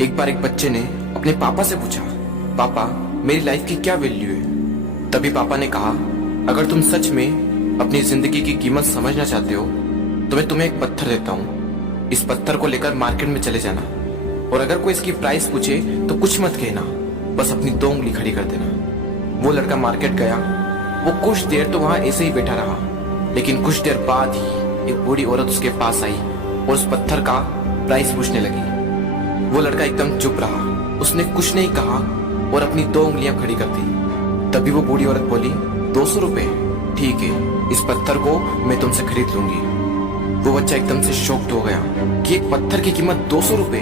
एक बार एक बच्चे ने अपने पापा से पूछा, पापा मेरी लाइफ की क्या वैल्यू है। तभी पापा ने कहा, अगर तुम सच में अपनी जिंदगी की कीमत समझना चाहते हो तो मैं तुम्हें एक पत्थर देता हूँ। इस पत्थर को लेकर मार्केट में चले जाना और अगर कोई इसकी प्राइस पूछे तो कुछ मत कहना, बस अपनी 2 उंगली खड़ी कर देना। वो लड़का मार्केट गया। वो कुछ देर तो वहां ऐसे ही बैठा रहा, लेकिन कुछ देर बाद ही एक बूढ़ी औरत उसके पास आई और उस पत्थर का प्राइस पूछने लगी। वो लड़का एकदम चुप रहा, उसने कुछ नहीं कहा और अपनी 2 उंगलियां खड़ी कर दी। तभी वो बूढ़ी औरत बोली, 200 रुपए, ठीक है, इस पत्थर को मैं तुमसे खरीद लूंगी। वो बच्चा एकदम से शॉक्ड हो गया कि एक पत्थर की कीमत 200 रुपए,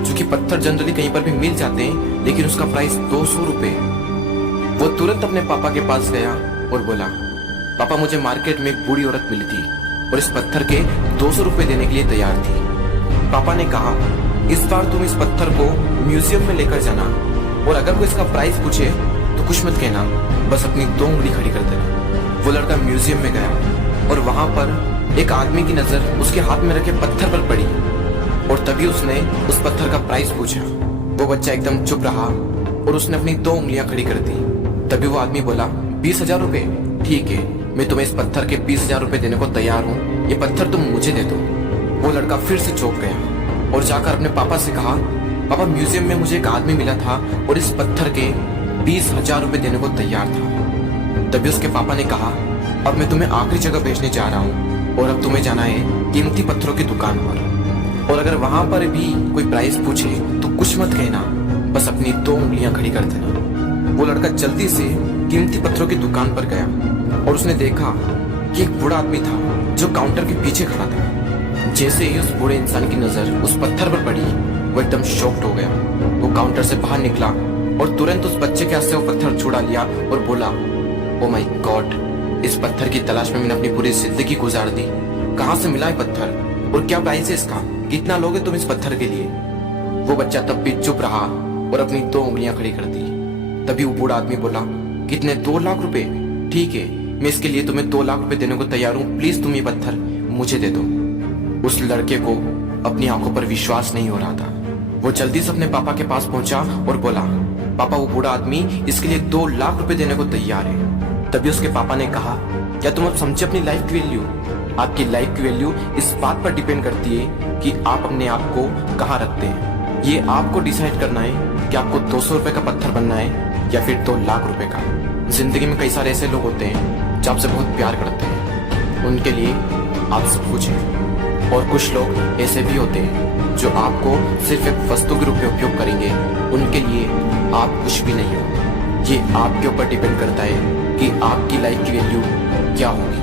जो कि पत्थर जनरली कहीं पर भी मिल जाते हैं, लेकिन उसका प्राइस 200 रुपए। वो तुरंत अपने पापा के पास गया और बोला, पापा मुझे मार्केट में एक बूढ़ी औरत मिली थी और इस पत्थर के 200 रुपए देने के लिए तैयार थी। पापा ने कहा, इस बार तुम इस पत्थर को म्यूजियम में लेकर जाना और अगर कोई इसका प्राइस पूछे तो कुछ मत कहना, बस अपनी 2 उंगली खड़ी कर देना। वो लड़का म्यूजियम में गया और वहां पर एक आदमी की नजर उसके हाथ में रखे पत्थर पर पड़ी और तभी उसने उस पत्थर का प्राइस पूछा। वो बच्चा एकदम चुप रहा और उसने अपनी 2 उंगलियां खड़ी कर दी। तभी वो आदमी बोला, 20,000 रुपए, ठीक है, मैं तुम्हें इस पत्थर के 20,000 रुपए देने को तैयार हूँ, ये पत्थर तुम मुझे दे दो। वो लड़का फिर से चौंक गया और जाकर अपने पापा से कहा, पापा म्यूजियम में मुझे एक आदमी मिला था और इस पत्थर के 20,000 रुपए देने को तैयार था। तभी उसके पापा ने कहा, अब मैं तुम्हें आखिरी जगह भेजने जा रहा हूँ और अब तुम्हें जाना है कीमती पत्थरों की दुकान पर और अगर वहां पर भी कोई प्राइस पूछे तो कुछ मत कहना, बस अपनी 2 उंगलियां खड़ी कर देना। वो लड़का जल्दी से कीमती पत्थरों की दुकान पर गया और उसने देखा कि एक बूढ़ा आदमी था जो काउंटर के पीछे खड़ा था। जैसे ही उस बूढ़े इंसान की नजर उस पत्थर पर पड़ी, वो एकदम शॉक्ड हो गया। वो काउंटर से बाहर निकला और तुरंत उस बच्चे के हाथ से वो पत्थर छुड़ा लिया और बोला, ओ माय गॉड, इस पत्थर की तलाश में मैंने अपनी पूरी जिंदगी गुजार दी। कहाँ से मिला है पत्थर और क्या प्राइस है इसका, कितना लोगे तुम इस पत्थर के लिए। वो बच्चा तब भी चुप रहा और अपनी 2 उंगलियां खड़ी कर दी। तभी वो बूढ़ा आदमी बोला, कितने, 2 लाख रुपए, ठीक है, मैं इसके लिए तुम्हें 2 लाख रुपए देने को तैयार हूँ, प्लीज तुम ये पत्थर मुझे दे दो। उस लड़के को अपनी आंखों पर विश्वास नहीं हो रहा था। वो जल्दी से अपने पापा के पास पहुंचा और बोला, पापा वो बूढ़ा आदमी इसके लिए 2 लाख रुपए देने को तैयार है। तभी उसके पापा ने कहा, क्या तुम अब समझे अपनी लाइफ की वैल्यू? आपकी लाइफ की वैल्यू इस बात पर डिपेंड करती है कि आप अपने आप को कहाँ रखते हैं। ये आपको डिसाइड करना है कि आपको 200 रुपए का पत्थर बनना है या फिर 2 लाख रुपए का। जिंदगी में कई सारे ऐसे लोग होते हैं जो आपसे बहुत प्यार करते हैं, उनके लिए आप सब कुछ है, और कुछ लोग ऐसे भी होते हैं जो आपको सिर्फ एक वस्तु के रूप में उपयोग करेंगे, उनके लिए आप कुछ भी नहीं हो। ये आपके ऊपर डिपेंड करता है कि आपकी लाइफ की वैल्यू क्या होगी।